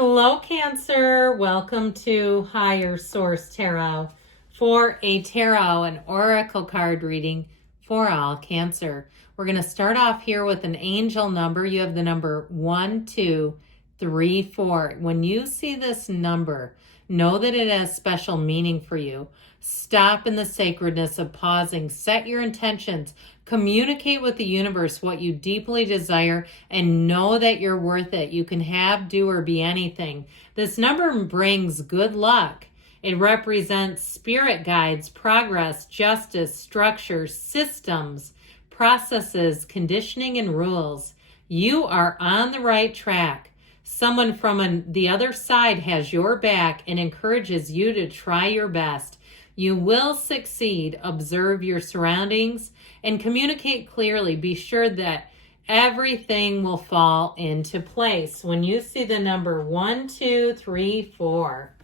Hello, Cancer. Welcome to Higher Source Tarot for a tarot and oracle card reading for all Cancer. We're going to start off here with an angel number. You have the number 1, 2, 3, 4. When you see this number, know that it has special meaning for you. Stop in the sacredness of pausing. Set your intentions. Communicate with the universe what you deeply desire and know that you're worth it. You can have, do, or be anything. This number brings good luck. It represents spirit guides, progress, justice, structures, systems, processes, conditioning, and rules. You are on the right track. Someone from the other side has your back and encourages you to try your best. You will succeed. Observe your surroundings and communicate clearly. Be sure that everything will fall into place. When you see the number 1, 2, 3, 4.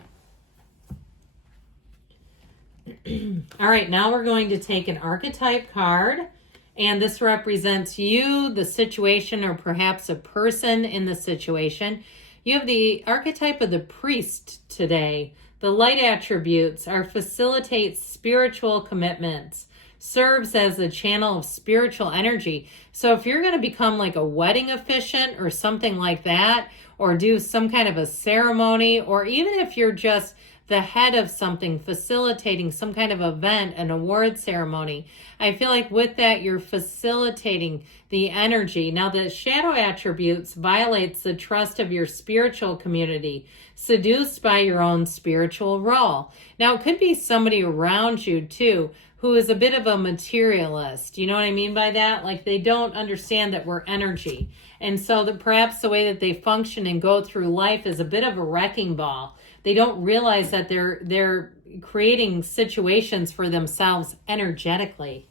All right, now we're going to take an archetype card. And this represents you, the situation, or perhaps a person in the situation. You have the archetype of the priest today. The light attributes are facilitates spiritual commitments, serves as a channel of spiritual energy. So if you're going to become like a wedding officiant or something like that, or do some kind of a ceremony, or even if you're just the head of something, facilitating some kind of event, an award ceremony, I feel like with that, you're facilitating the energy. Now, the shadow attributes violates the trust of your spiritual community, seduced by your own spiritual role. Now, it could be somebody around you, too, who is a bit of a materialist. You know what I mean by that? Like they don't understand that we're energy. And so that perhaps the way that they function and go through life is a bit of a wrecking ball. They don't realize that they're creating situations for themselves energetically.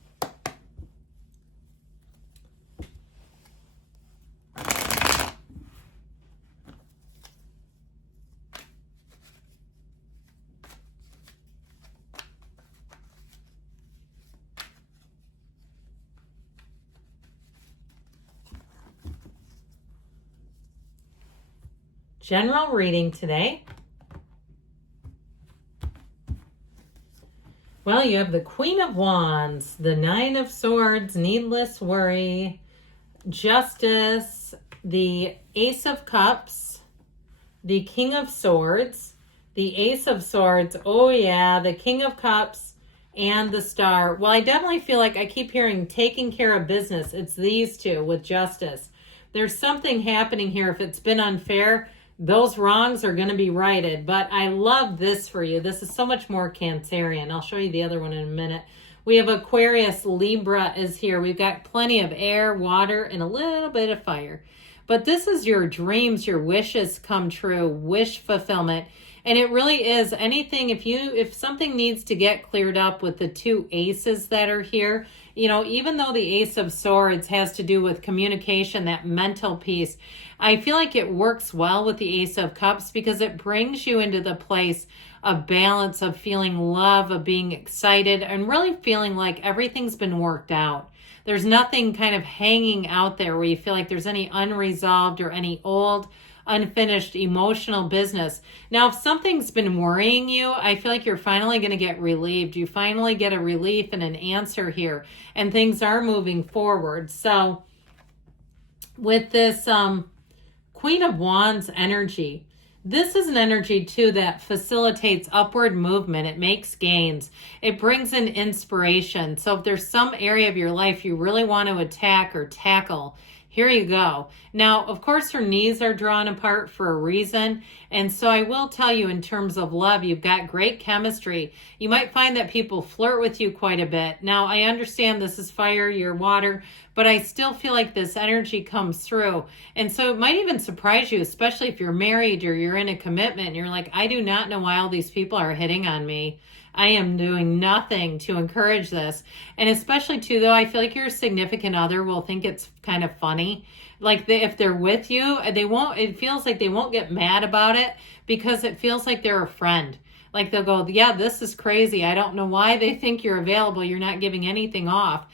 General reading today. Well, you have the Queen of Wands, the Nine of Swords, needless worry, Justice, the Ace of Cups, the King of Swords, the Ace of Swords, oh yeah, the King of Cups, and the Star. Well, I definitely feel like I keep hearing taking care of business. It's these two with Justice. There's something happening here. If it's been unfair, those wrongs are going to be righted. But I love this for you. This is so much more Cancerian. I'll show you the other one in a minute. We have Aquarius, Libra is here. We've got plenty of air, water, and a little bit of fire. But this is your dreams, your wishes come true, wish fulfillment. And it really is anything, if something needs to get cleared up with the two aces that are here, you know, even though the Ace of Swords has to do with communication, that mental piece, I feel like it works well with the Ace of Cups because it brings you into the place of balance, of feeling love, of being excited, and really feeling like everything's been worked out. There's nothing kind of hanging out there where you feel like there's any unresolved or any old, unfinished emotional business. Now, if something's been worrying you, I feel like you're finally going to get relieved. You finally get a relief and an answer here, and things are moving forward. So with this Queen of Wands energy, this is an energy too that facilitates upward movement. It makes gains. It brings in inspiration. So if there's some area of your life you really want to attack or tackle, here you go. Now, of course, her knees are drawn apart for a reason. And so I will tell you, in terms of love, you've got great chemistry. You might find that people flirt with you quite a bit. Now, I understand this is fire, you're water, but I still feel like this energy comes through. And so it might even surprise you, especially if you're married or you're in a commitment and you're like, I do not know why all these people are hitting on me. I am doing nothing to encourage this. And especially too, though, I feel like your significant other will think it's kind of funny. Like if they're with you, it feels like they won't get mad about it because it feels like they're a friend. Like they'll go, yeah, this is crazy. I don't know why they think you're available. You're not giving anything off.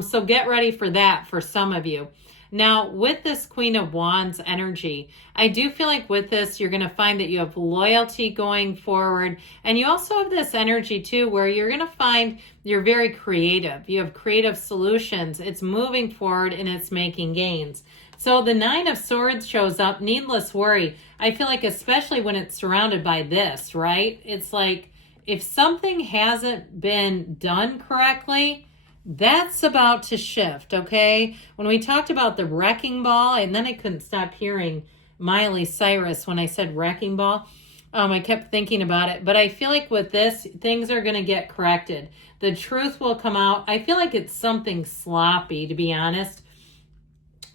So get ready for that for some of you. Now, with this Queen of Wands energy, I do feel like with this, you're going to find that you have loyalty going forward. And you also have this energy too, where you're going to find you're very creative. You have creative solutions. It's moving forward and it's making gains. So the Nine of Swords shows up, needless worry. I feel like especially when it's surrounded by this, right? It's like if something hasn't been done correctly, that's about to shift, okay? When we talked about the wrecking ball, and then I couldn't stop hearing Miley Cyrus when I said wrecking ball. I kept thinking about it. But I feel like with this, things are going to get corrected. The truth will come out. I feel like it's something sloppy, to be honest.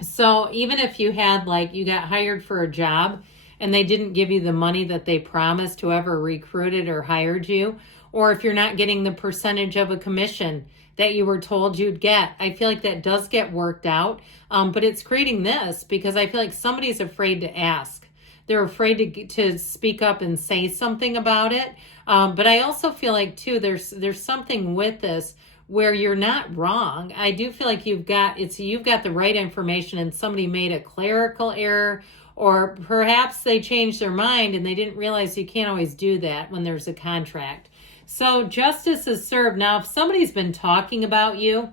So even if you had, like, you got hired for a job and they didn't give you the money that they promised, whoever recruited or hired you, or if you're not getting the percentage of a commission that you were told you'd get, I feel like that does get worked out. But it's creating this because I feel like somebody's afraid to ask. They're afraid to speak up and say something about it. But I also feel like too, there's something with this where you're not wrong. I do feel like you've got the right information and somebody made a clerical error, or perhaps they changed their mind and they didn't realize you can't always do that when there's a contract. So justice is served. Now, if somebody's been talking about you,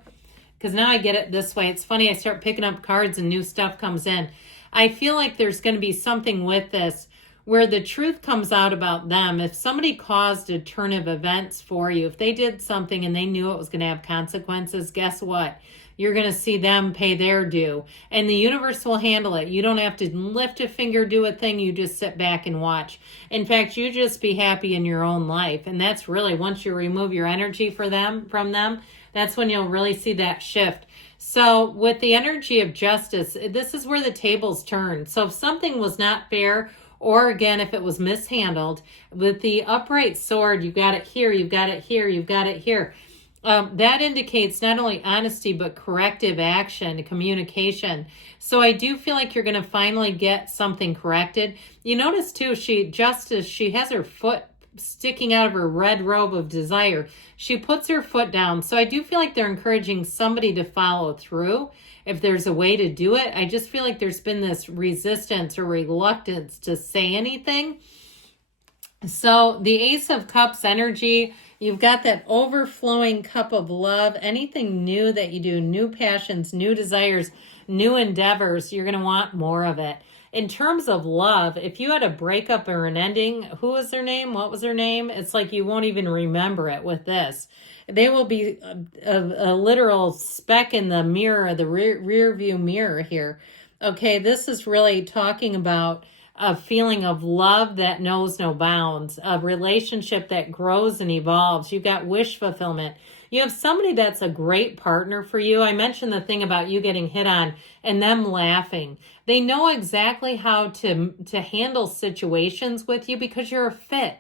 because now I get it this way. It's funny, I start picking up cards and new stuff comes in. I feel like there's going to be something with this where the truth comes out about them. If somebody caused a turn of events for you, if they did something and they knew it was going to have consequences, guess what? You're going to see them pay their due. And the universe will handle it. You don't have to lift a finger, do a thing. You just sit back and watch. In fact, you just be happy in your own life. And that's really, once you remove your energy from them, that's when you'll really see that shift. So with the energy of justice, this is where the tables turn. So if something was not fair, or again, if it was mishandled, with the upright sword, you've got it here, you've got it here, you've got it here. That indicates not only honesty, but corrective action, communication. So I do feel like you're going to finally get something corrected. You notice too, she has her foot sticking out of her red robe of desire. She puts her foot down. So I do feel like they're encouraging somebody to follow through. If there's a way to do it, I just feel like there's been this resistance or reluctance to say anything. So the Ace of Cups energy, you've got that overflowing cup of love. Anything new that you do, new passions, new desires, new endeavors, you're going to want more of it. In terms of love, if you had a breakup or an ending, who was their name? What was their name? It's like you won't even remember it with this. They will be a literal speck in the mirror, the rear view mirror here. Okay, this is really talking about a feeling of love that knows no bounds, a relationship that grows and evolves. You've got wish fulfillment. You have somebody that's a great partner for you. I mentioned the thing about you getting hit on and them laughing. They know exactly how to handle situations with you because you're a fit.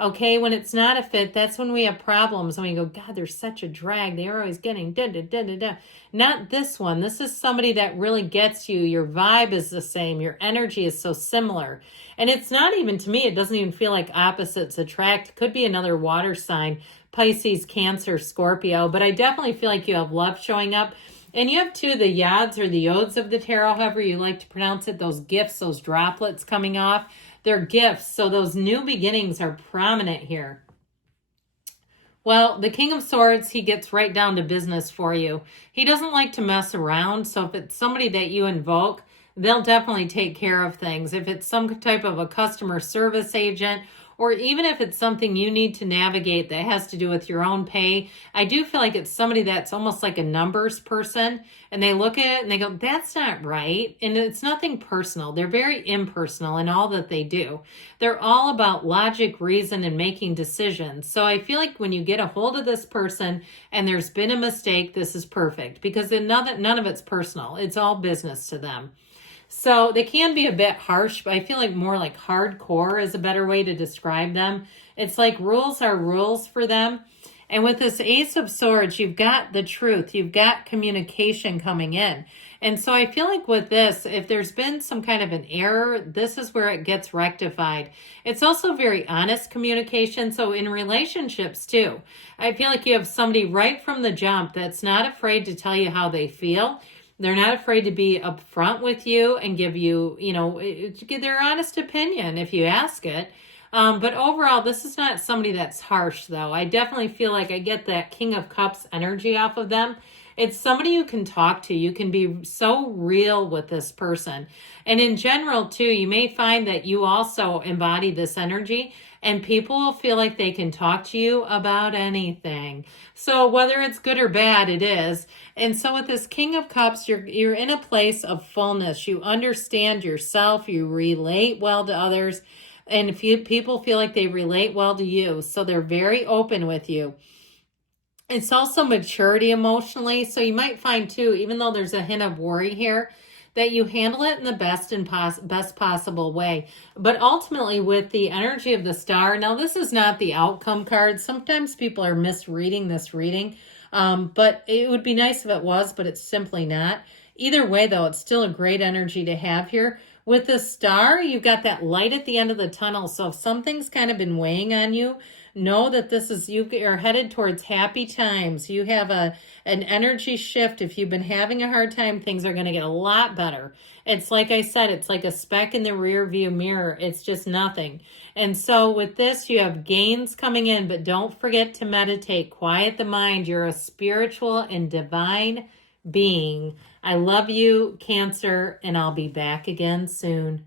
Okay, when it's not a fit, that's when we have problems. When we go, God, they're such a drag. They're always getting da-da-da-da-da. Not this one. This is somebody that really gets you. Your vibe is the same. Your energy is so similar. And it's not even, to me, it doesn't even feel like opposites attract. It could be another water sign, Pisces, Cancer, Scorpio. But I definitely feel like you have love showing up. And you have too the yads or the yods of the tarot, however you like to pronounce it, those gifts, those droplets coming off. They're gifts. So those new beginnings are prominent here. Well, the King of Swords, he gets right down to business for you. He doesn't like to mess around. So if it's somebody that you invoke, they'll definitely take care of things. If it's some type of a customer service agent, or even if it's something you need to navigate that has to do with your own pay, I do feel like it's somebody that's almost like a numbers person, and they look at it and they go, that's not right. And it's nothing personal. They're very impersonal in all that they do. They're all about logic, reason, and making decisions. So I feel like when you get a hold of this person and there's been a mistake, this is perfect because none of it's personal. It's all business to them. So they can be a bit harsh, but I feel like more like hardcore is a better way to describe them. It's like rules are rules for them. And with this Ace of Swords, you've got the truth. You've got communication coming in. And so I feel like with this, if there's been some kind of an error, this is where it gets rectified. It's also very honest communication. So in relationships too, I feel like you have somebody right from the jump that's not afraid to tell you how they feel. They're not afraid to be upfront with you and give you, give their honest opinion if you ask it. But overall, this is not somebody that's harsh, though. I definitely feel like I get that King of Cups energy off of them. It's somebody you can talk to. You can be so real with this person. And in general, too, you may find that you also embody this energy, and people will feel like they can talk to you about anything. So whether it's good or bad, it is. And so with this King of Cups, you're in a place of fullness. You understand yourself. You relate well to others. And people feel like they relate well to you. So they're very open with you. It's also maturity emotionally. So you might find too, even though there's a hint of worry here, that you handle it in the best possible way. But ultimately with the energy of the star, now this is not the outcome card. Sometimes people are misreading this reading, but it would be nice if it was, but it's simply not. Either way though, it's still a great energy to have here. With the star, you've got that light at the end of the tunnel. So if something's kind of been weighing on you, know that this is, you're headed towards happy times. You have an energy shift. If you've been having a hard time, things are going to get a lot better. It's like I said, it's like a speck in the rear view mirror. It's just nothing. And so with this, you have gains coming in, but don't forget to meditate, quiet the mind. You're a spiritual and divine being. I love you, Cancer, and I'll be back again soon.